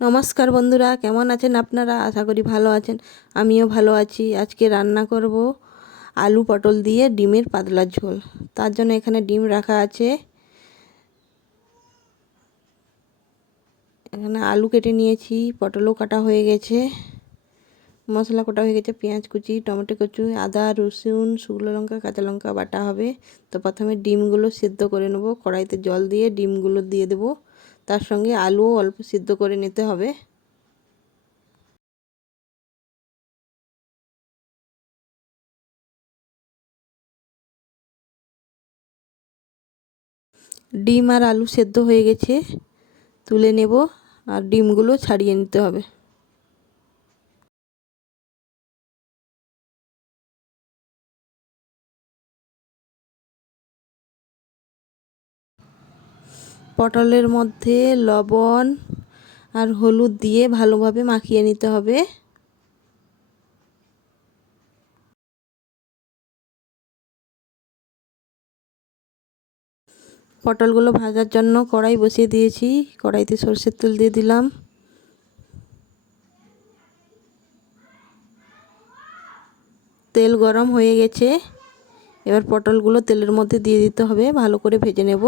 নমস্কার বন্ধুরা, কেমন আছেন আপনারা? আশা করি ভালো আছেন। আমিও ভালো আছি। আজকে রান্না করব আলু পটল দিয়ে ডিমের পাতলা ঝোল। তার জন্য এখানে ডিম রাখা আছে। এখানে আলু কেটে নিয়েছি, পটলও কাটা হয়ে গেছে। মশলা কাটা হয়ে গেছে? পেঁয়াজ কুচি, টমেটো কুচি, আদা, রসুন, শুকনো লঙ্কা, কাঁচা লঙ্কা, বাটা হবে। তো প্রথমে ডিমগুলো সেদ্ধ করে নেব। কড়াইতে জল দিয়ে ডিমগুলো দিয়ে দেবো। তার সঙ্গে আলুও অল্প সিদ্ধ করে নিতে হবে। ডিম আর আলু সেদ্ধ হয়ে গেছে, তুলে নেব আর ডিমগুলো ছাড়িয়ে নিতে হবে। পটলের মধ্যে লবণ আর হলুদ দিয়ে ভালোভাবে মাখিয়ে নিতে হবে। পটলগুলো ভাজার জন্য কড়াই বসিয়ে দিয়েছি। কড়াইতে সর্ষের তেল দিয়ে দিলাম। তেল গরম হয়ে গেছে। এবার পটলগুলো তেলের মধ্যে দিয়ে দিতে হবে। ভালো করে ভেজে নেব।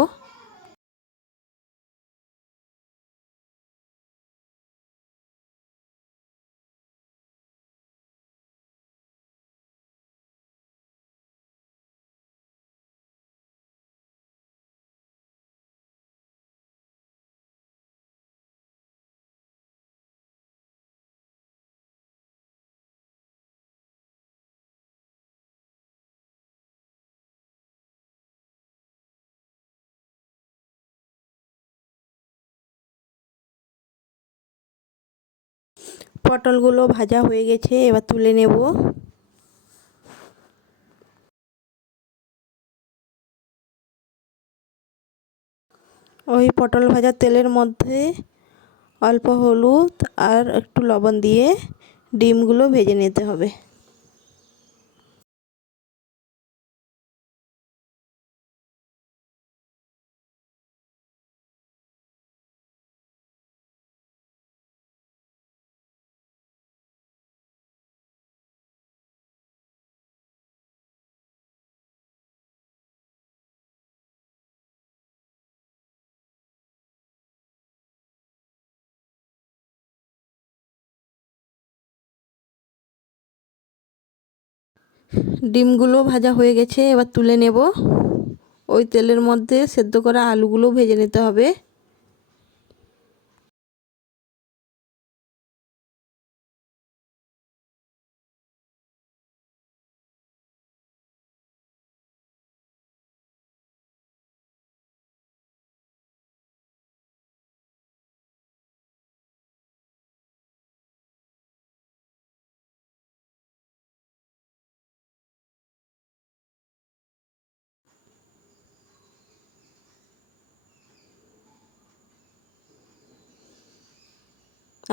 পটলগুলো ভাজা হয়ে গেছে, এবার তুলে নেব। ওই পটল ভাজা তেলের মধ্যে অল্প হলুদ আর একটু লবণ দিয়ে ডিমগুলো ভেজে নিতে হবে। ডিমগুলো ভাজা হয়ে গেছে, এবার তুলে নেব। ওই তেলের মধ্যে সেদ্ধ করা আলুগুলো ভেজে নিতে হবে।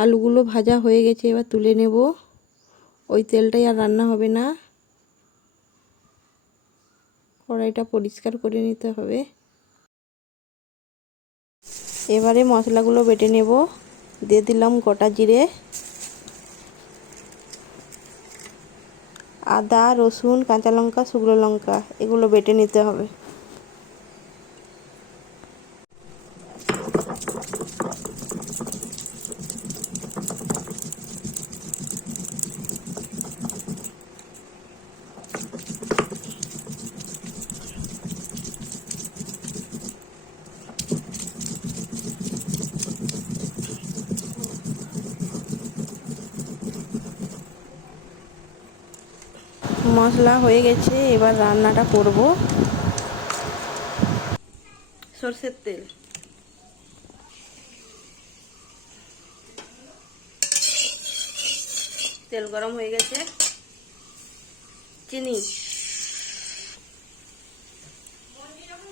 আলুগুলো ভাজা হয়ে গেছে, এবার তুলে নেব। ওই তেলটাই আর রান্না হবে না। কড়াইটা পরিষ্কার করে নিতে হবে। এবারে মশলাগুলো বেটে নেব। দিয়ে দিলাম গোটা জিরে। আদা, রসুন, কাঁচা লঙ্কা, শুকনো লঙ্কা, এগুলো বেটে নিতে হবে। মশলা হয়ে গেছে, এবার রান্নাটা করব। সর্ষের তেল। তেল গরম হয়ে গেছে। চিনি।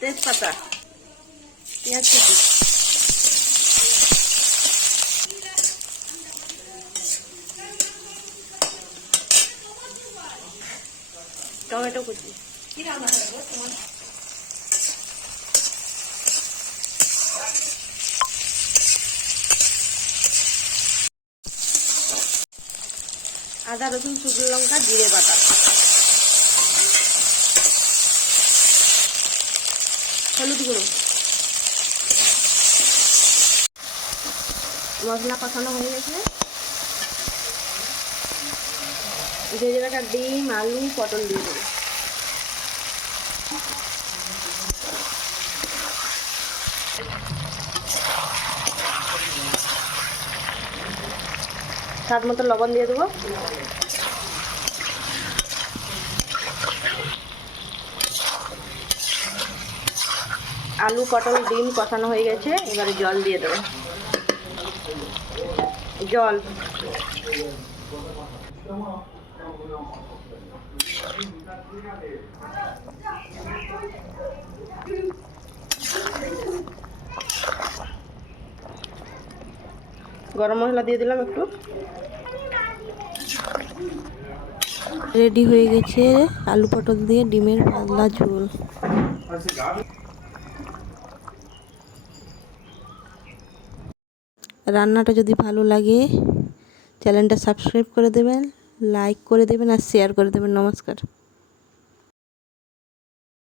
তেজপাতা। পেঁয়াজ কুচি। টমেটো কুচি। আদা রসুন শুকনো লঙ্কা জিরে বাটা। হলুদ গুঁড়ো। মশলা পাঠানো হয়ে গেছে। ভেজে রাখা ডিম, আলু, পটল দিয়ে দেবো। স্বাদ মতো লবণ দিয়ে দেবো। আলু, পটল, ডিম কষানো হয়ে গেছে, এবারে জল দিয়ে দেবো। জল। গরম মশলা দিয়ে দিলাম একটু। রেডি হয়ে গেছে আলু পটল দিয়ে ডিমের পাতলা ঝোল। রান্নাটা যদি ভালো লাগে, চ্যানেলটা সাবস্ক্রাইব করে দেবেন। লাইক করে দেবেন আর শেয়ার করে দেবেন। নমস্কার।